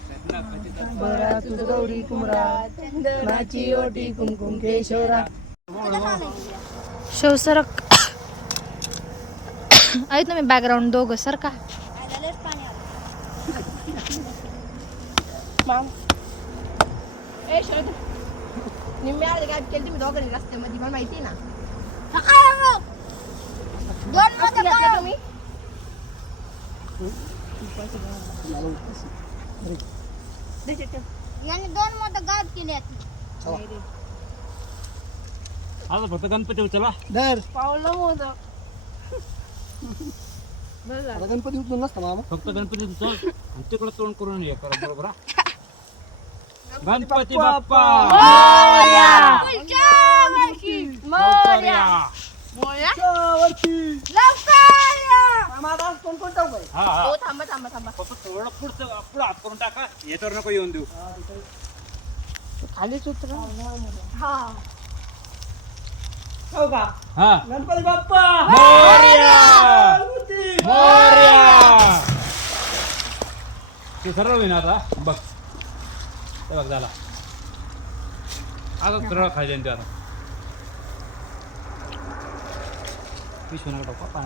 बरा तुझ गौरी कुमरा नाची ओटी कुमकुम केशोरा शवसरक आहेत ना मी बॅकग्राऊंड दोघं सर का निम्म्या काय केली तुम्ही दोघांनी रस्त्यामध्ये मला माहिती ना तुम्ही याने 2 मोदक गायब केले आता फक्त गणपती उचला दर पावलं मोदक आता गणपती उचलून नसता मामा फक्त गणपती उचल आणि तिकडे तोंड करून ये करा बरोबर हा? गणपती बाप्पा हा हा हो थांबा थांबा थांबा फक्त थोडं पुढं हात करून टाका याच्यावर नको येऊन देऊ खालीच उतरा हा हो का हा गणपती बाप्पा मोरया मोरया ते सरळ होईन आता बघ ते बघ झाला आता सरळ खायचे ते आता पिशवी नका टाकू.